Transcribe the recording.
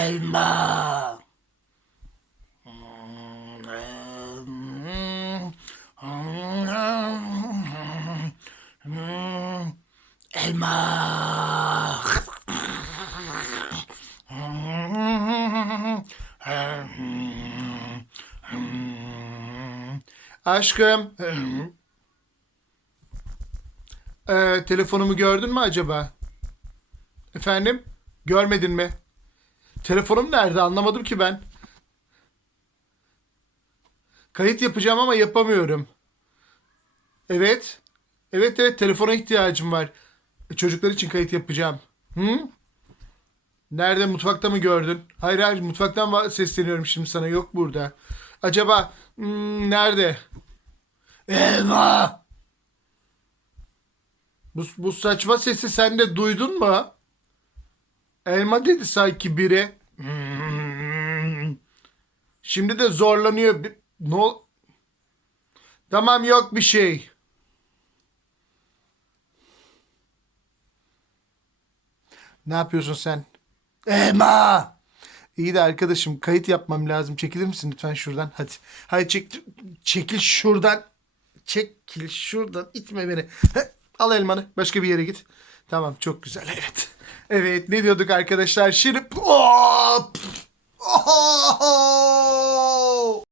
Elma. Elma. Aşkım. Ee, telefonumu gördün mü acaba? Efendim? Görmedin mi? Telefonum nerede? Anlamadım ki ben. Kayıt yapacağım ama yapamıyorum. Evet. Evet evet telefona ihtiyacım var. E, Çocuklar için kayıt yapacağım. Hı? Nerede mutfakta mı gördün? Hayır hayır mutfaktan sesleniyorum şimdi sana. Yok burada. Acaba hmm, nerede? Elma. Bu, bu saçma sesi sen de duydun mu? Elma dedi sanki biri. Şimdi de zorlanıyor. Ne ol? Tamam yok bir şey. Ne yapıyorsun sen? Elma. İyi de arkadaşım kayıt yapmam lazım. Çekilir misin lütfen şuradan? Hadi. Hadi çek, çekil şuradan. Çekil şuradan. İtme beni. Al elmanı. Başka bir yere git. Tamam çok güzel evet. Evet ne diyorduk arkadaşlar? Şimdi... Hop! Oh!